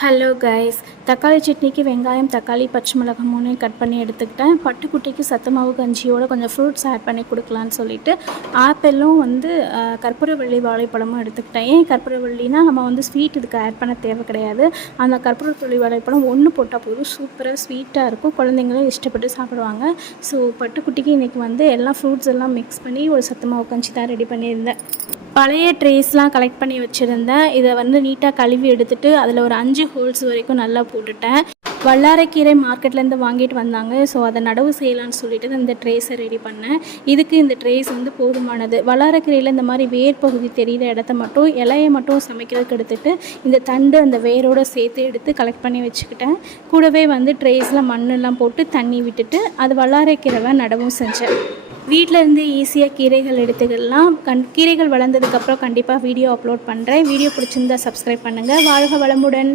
Hello guys, தக்காளி சட்னிக்கு வெங்காயம் தக்காளி பச்சை மிளகாய் 3 கட் பண்ணி எடுத்துக்கிட்டேன். பட்டுக்குட்டிக்கு சத்து மாவு கஞ்சியோட கொஞ்சம் ஃப்ரூட்ஸ் ஆட் பண்ணி கொடுக்கலான்னு சொல்லிட்டு ஆப்பிளும் கற்பூரவள்ளி வாழைப்பழமும் எடுத்துக்கிட்டேன். ஏன் கற்பூரவள்ளினா நம்ம ஸ்வீட் இதுக்கு ஆட் பண்ண தேவை கிடையாது. அந்த கற்பூரவள்ளி வாழைப்பழம் ஒன்று போட்டால் போதும், சூப்பராக ஸ்வீட்டாக இருக்கும். குழந்தைங்களும் இஷ்டப்பட்டு சாப்பிடுவாங்க. ஸோ பட்டுக்குட்டிக்கு இன்றைக்கி எல்லா ஃப்ரூட்ஸ் எல்லாம் மிக்ஸ் பண்ணி ஒரு சத்து மாவு கஞ்சி தான் ரெடி பண்ணியிருந்தேன். பழைய ட்ரேஸ்லாம் கலெக்ட் பண்ணி வச்சுருந்தேன். இதை நீட்டாக கழுவி எடுத்துகிட்டு அதில் ஒரு 5 ஹோல்ஸ் வரைக்கும் நல்லா போட்டுட்டேன். வல்லாரைக்கீரை மார்க்கெட்லேருந்து வாங்கிட்டு வந்தாங்க. ஸோ அதை நடவு செய்யலான்னு சொல்லிட்டு இந்த ட்ரேஸை ரெடி பண்ணேன். இதுக்கு இந்த ட்ரேஸ் போதுமானது. வல்லாரைக்கீரையில் இந்த மாதிரி வேர் பகுதி தெரிகிற இடத்த மட்டும் இலையை மட்டும் சமைக்கிறதுக்கு எடுத்துகிட்டு இந்த தண்டு அந்த வேரோடு சேர்த்து எடுத்து கலெக்ட் பண்ணி வச்சுக்கிட்டேன். கூடவே ட்ரேஸில் மண்ணெல்லாம் போட்டு தண்ணி விட்டுட்டு அது வல்லாரைக்கீரை நடவும் செஞ்சேன். வீட்டில் இருந்து ஈஸியாக கீரைகள் எடுத்துக்கலாம். கீரைகள் வளர்ந்ததுக்கப்புறம் கண்டிப்பாக வீடியோ அப்லோட் பண்ணுறேன். வீடியோ பிடிச்சிருந்தா சப்ஸ்கிரைப் பண்ணுங்கள். வாழ்க வளமுடன்.